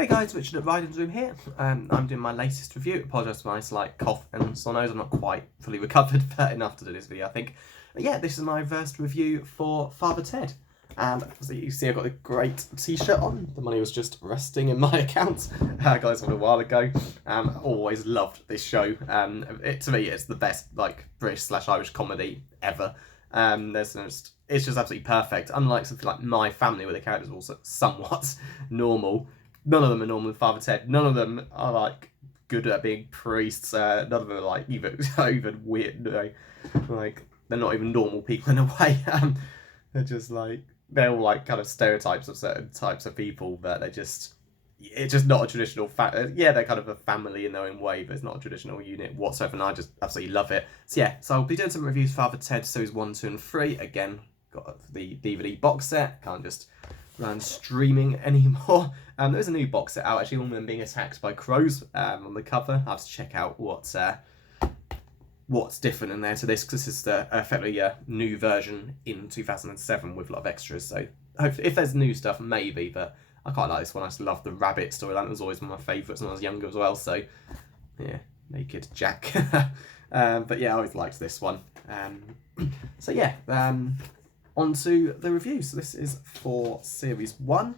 Hey guys, Richard at Ryden's Room here. I'm doing my latest review. Apologise for my slight cough and sore nose. I'm not quite fully recovered, but enough to do this video, I think. But yeah, this is my first review for Father Ted. And as you see, I've got a great t-shirt on. The money was just resting in my account. I got this one a while ago. Always loved this show. To me, it's the best British/Irish comedy ever. It's just absolutely perfect. Unlike something like My Family, where the characters are also somewhat normal. None of them are normal in Father Ted. None of them are good at being priests. None of them are even weird. They're not even normal people in a way. They're just they're all kind of stereotypes of certain types of people, but it's just not a traditional yeah, they're kind of a family in their own way, but it's not a traditional unit whatsoever, and I just absolutely love it. So I'll be doing some reviews for Father Ted series 1, 2 and 3. Again, got the DVD box set, can't just run streaming anymore. There's a new box set out, actually, one of them being attacked by crows on the cover. I have to check out what's different in there to this, because this is effectively a new version in 2007 with a lot of extras, so hopefully, if there's new stuff, maybe, but I quite like this one. I just love the rabbit storyline. It was always one of my favourites when I was younger as well, so yeah, Naked Jack. But yeah, I always liked this one. On to the review. So this is for Series 1.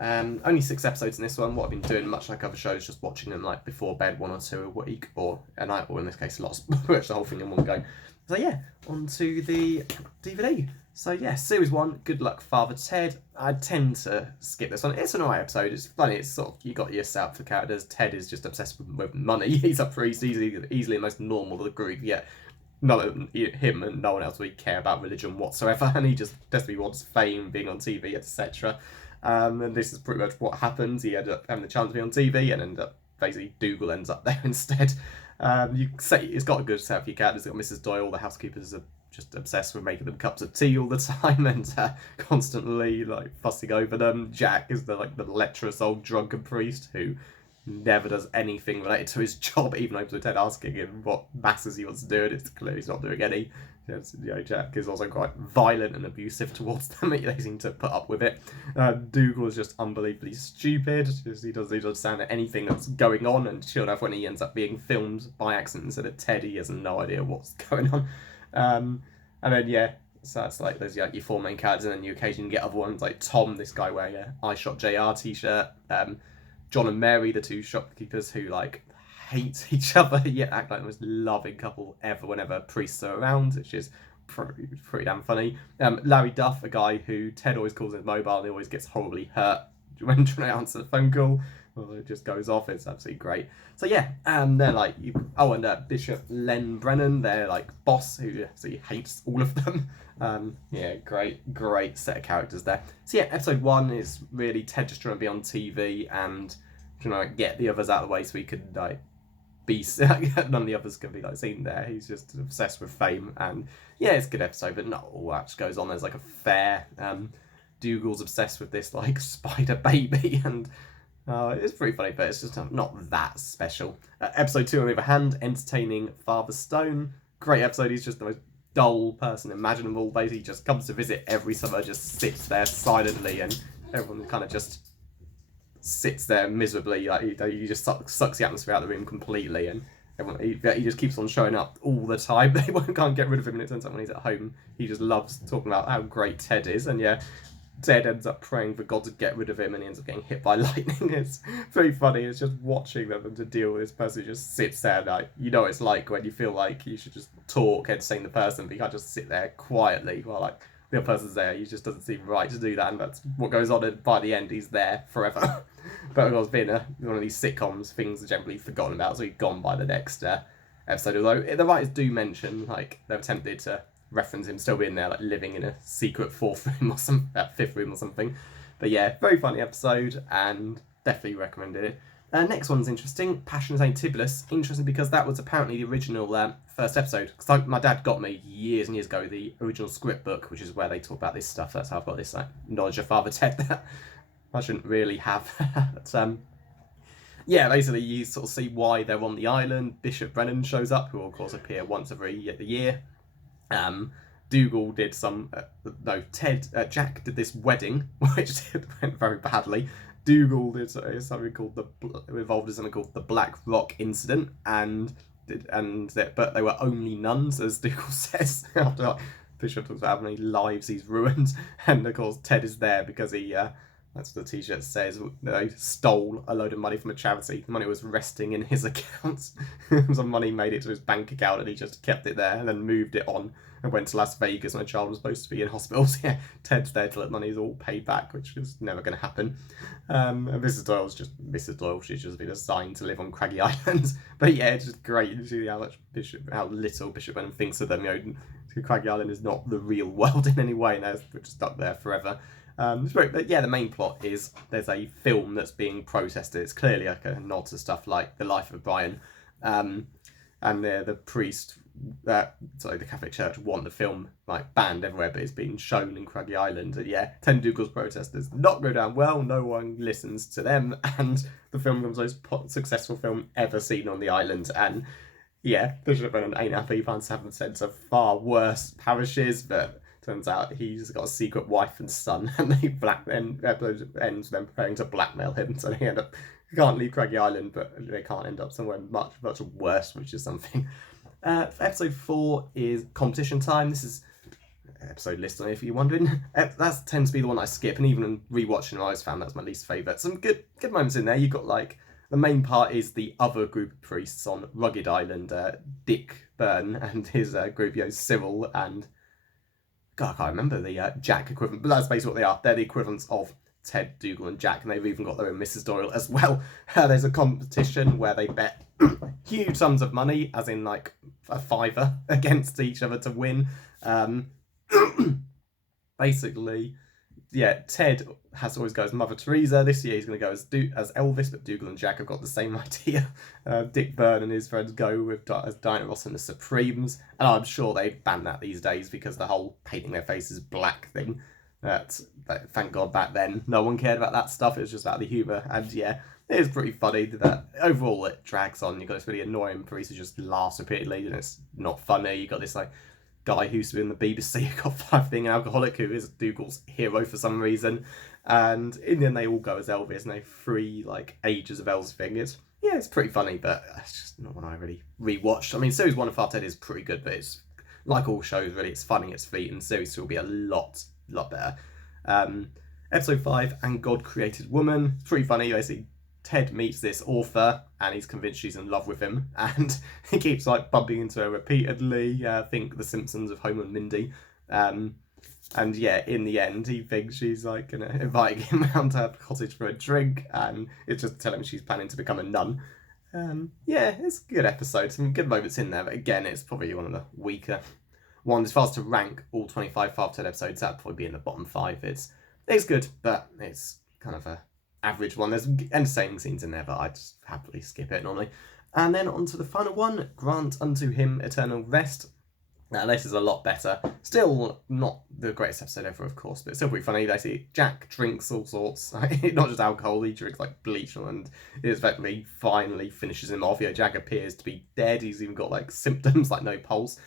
Only 6 episodes in this one. What I've been doing, much like other shows, just watching them before bed, 1 or 2 a week, or a night, or in this case, watch the whole thing in one go. So yeah, on to the DVD. So yeah, Series 1, Good Luck Father Ted. I tend to skip this one. It's an alright episode. It's funny. It's you got your setup for characters. Ted is just obsessed with money. He's a priest. He's easily the most normal of the group. Yet him and no one else really care about religion whatsoever, and he just desperately wants fame, being on TV, etc. And this is pretty much what happens. He ended up having the chance to be on TV, and ended up basically Dougal ends up there instead. You say it's got a good setup for your characters. It's got Mrs. Doyle. The housekeepers are just obsessed with making them cups of tea all the time and constantly fussing over them. Jack is the lecherous old drunken priest who never does anything related to his job, even though Ted asking him what masses he wants to do, and it's clear he's not doing any. Jack is also quite violent and abusive towards them. They seem to put up with it. Dougal is just unbelievably stupid. He doesn't understand anything that's going on, and sure enough, when he ends up being filmed by accident instead of Ted, he has no idea what's going on. And then so it's there's your 4 main characters, and then you occasionally get other ones like Tom, this guy wearing I Shot JR t-shirt. John and Mary, the 2 shopkeepers who hate each other yet act like the most loving couple ever whenever priests are around, which is pretty damn funny. Larry Duff, a guy who Ted always calls his mobile, and he always gets horribly hurt when trying to answer the phone call. Well, it just goes off. It's absolutely great. So yeah, they're and Bishop Len Brennan, their boss, who hates all of them. Great set of characters there. So yeah, episode 1 is really Ted just trying to be on TV and trying to get the others out of the way so he could be none of the others can be seen there. He's just obsessed with fame, and yeah, it's a good episode, but not all that goes on. There's a fair. Dougal's obsessed with this spider baby, and it's pretty funny, but it's just not that special. Episode 2, on the other hand, entertaining Father Stone. Great episode. He's just the most dull person imaginable. Basically, just comes to visit every summer, just sits there silently, and everyone kind of just sits there miserably. He just sucks the atmosphere out of the room completely, and everyone, he just keeps on showing up all the time. They can't get rid of him, and it turns out when he's at home, he just loves talking about how great Ted is, and yeah, Ted ends up praying for God to get rid of him, and he ends up getting hit by lightning. It's very funny. It's just watching them and to deal with this person who just sits there it's like when you feel like you should just talk, entertain the person, but you can't just sit there quietly while the other person's there. He just doesn't seem right to do that, and that's what goes on, and by the end he's there forever. But of course, being one of these sitcoms, things are generally forgotten about, so he's gone by the next episode. Although the writers do mention they've attempted to reference him still being there, living in a secret 4th room or fifth room or something. But yeah, very funny episode, and definitely recommended it. Next one's interesting, Passion of St. Tibulus. Interesting because that was apparently the original first episode. Because my dad got me years and years ago the original script book, which is where they talk about this stuff. That's how I've got this knowledge of Father Ted that I shouldn't really have. But, yeah, basically you sort of see why they're on the island. Bishop Brennan shows up, who will of course appear once every year. Dougal did Jack did this wedding, which went very badly. Dougal is something called involved in something called the Black Rock Incident, but they were only nuns, as Dougal says. After like, Bishop talks about how many lives he's ruined, and of course Ted is there because he. That's what the T-shirt says. They stole a load of money from a charity. The money was resting in his accounts. Some money made it to his bank account, and he just kept it there and then moved it on and went to Las Vegas when a child was supposed to be in hospital. So yeah, Ted's there till that money's all paid back, which is never going to happen. And Mrs. Doyle's just Mrs. Doyle. She's just been assigned to live on Craggy Island. But yeah, it's just great to see how little Bishop Vernon thinks of them. Craggy Island is not the real world in any way, and they're just stuck there forever. But yeah, the main plot is there's a film that's being protested. It's clearly like a nod to stuff like The Life of Brian, and the priest, the Catholic Church want the film like banned everywhere, but it's being shown in Craggy Island. And yeah, Ted Dougal's protest does not go down well. No one listens to them, and the film becomes the most successful film ever seen on the island. And yeah, Bishop Vernon ain't happy. He finds 7% of far worse parishes, but turns out he's got a secret wife and son, and episode ends with them preparing to blackmail him. So they can't leave Craggy Island, but they can't end up somewhere much, much worse, which is something. Episode 4 is competition time. This is episode list on it, if you're wondering. That tends to be the one I skip, and even in rewatching, I always found that's my least favourite. Some good moments in there. You've got like the main part is the other group of priests on Rugged Island, Dick Byrne and his group, Cyril and. God, I can't remember the Jack equivalent, but that's basically what they are. They're the equivalents of Ted, Dougal, and Jack, and they've even got their own Mrs. Doyle as well. There's a competition where they bet huge sums of money, as in like a fiver, against each other to win. Basically, yeah, Ted has to always go as Mother Teresa. This year he's going to go as Elvis, but Dougal and Jack have got the same idea. Dick Byrne and his friends go as Diana Ross and the Supremes, and I'm sure they ban that these days because the whole painting their faces black thing. Thank God back then no one cared about that stuff. It was just about the humour, and yeah, it is pretty funny that overall it drags on. You've got this really annoying priest who just laughs repeatedly, and it's not funny. You've got this like guy who used to be in the BBC who got 5 being an alcoholic, who is Dougal's hero for some reason, and in the end they all go as Elvis, and they free like ages of Elvis thing. It's pretty funny, but it's just not one I really rewatched. I mean, series 1 of Far Ted is pretty good, but it's like all shows really, it's funny, it's sweet, and series 2 will be a lot better. Episode 5, And God Created Woman. It's pretty funny. Basically, Ted meets this author and he's convinced she's in love with him, and he keeps like bumping into her repeatedly. I think The Simpsons of Homer and Mindy. And yeah, in the end, he thinks she's like gonna invite him around to her cottage for a drink, and it's just to tell him she's planning to become a nun. Yeah, it's a good episode. Some good moments in there, but again, it's probably one of the weaker ones. As far as to rank all 25 Far Ted episodes, that'd probably be in the bottom 5. It's good, but it's kind of a average one. There's entertaining scenes in there, but I just happily skip it normally. And then on to the final one, Grant Unto Him Eternal Rest. Now, this is a lot better. Still not the greatest episode ever, of course, but still pretty funny. They see Jack drinks all sorts, not just alcohol, he drinks like bleach, and it effectively finally finishes him off. Jack appears to be dead. He's even got like symptoms like no pulse.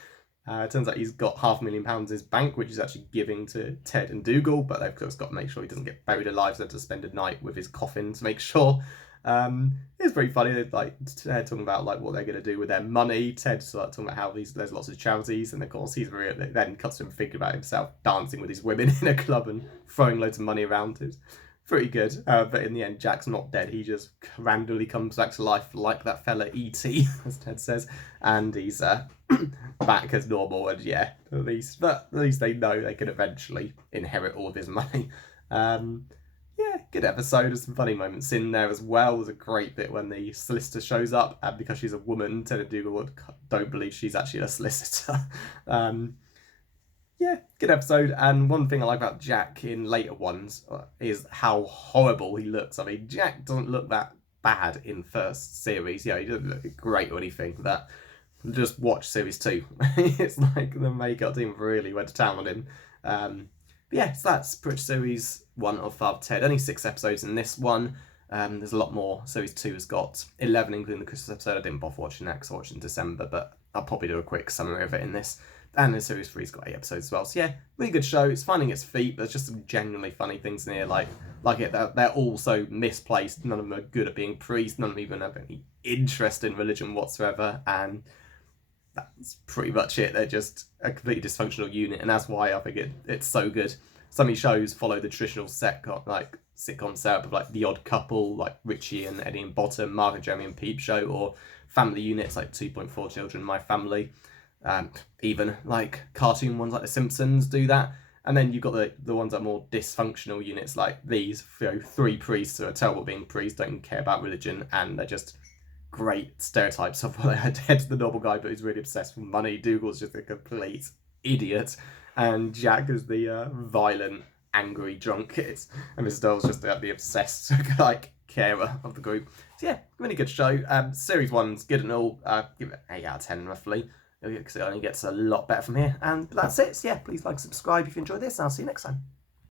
It turns out he's got £500,000 in his bank, which is actually giving to Ted and Dougal, but they've just got to make sure he doesn't get buried alive, so they have to spend a night with his coffin to make sure. It's pretty funny. They're like talking about like what they're going to do with their money. Ted's like talking about how there's lots of charities, and of course he's then cuts to him thinking about himself dancing with his women in a club and throwing loads of money around. It's pretty good. But in the end, Jack's not dead. He just randomly comes back to life like that fella E.T., as Ted says, and he's back as normal. And yeah, at least they know they can eventually inherit all of his money. Yeah, good episode. There's some funny moments in there as well. There's a great bit when the solicitor shows up, and because she's a woman, Ted and Dougal don't believe she's actually a solicitor. Yeah, good episode. And one thing I like about Jack in later ones is how horrible he looks. I mean, Jack doesn't look that bad in first series. Yeah, he doesn't look great or anything. That just watch series 2. It's like the makeup team really went to town on him. Yeah, so that's pretty much series 1 of Far Ted. Only 6 episodes in this one. There's a lot more. Series 2 has got 11, including the Christmas episode. I didn't bother watching that because I watched it in December, but I'll probably do a quick summary of it in this. And then series 3's got 8 episodes as well. So yeah, really good show. It's finding its feet, but there's just some genuinely funny things in here. They're all so misplaced. None of them are good at being priests. None of them even have any interest in religion whatsoever. And that's pretty much it. They're just a completely dysfunctional unit, and that's why I think it's so good. Some of these shows follow the traditional sitcom setup of like The Odd Couple, like Richie and Eddie and Bottom, Mark and Jeremy and Peep Show, or family units like 2.4 Children, My Family. Even like cartoon ones like The Simpsons do that. And then you've got the ones that are more dysfunctional units like these, 3 priests who are terrible at being priests, don't care about religion, and they're just great stereotypes of what Head's the normal guy but who's really obsessed with money. Dougal's just a complete idiot, and Jack is the violent, angry drunk kid, and Mr. Dole's just the obsessed carer of the group. So yeah, really good show. Series 1's good and all. Give it 8 out of 10 roughly, because it only gets a lot better from here. And that's it. So yeah, please like, subscribe if you enjoyed this, and I'll see you next time.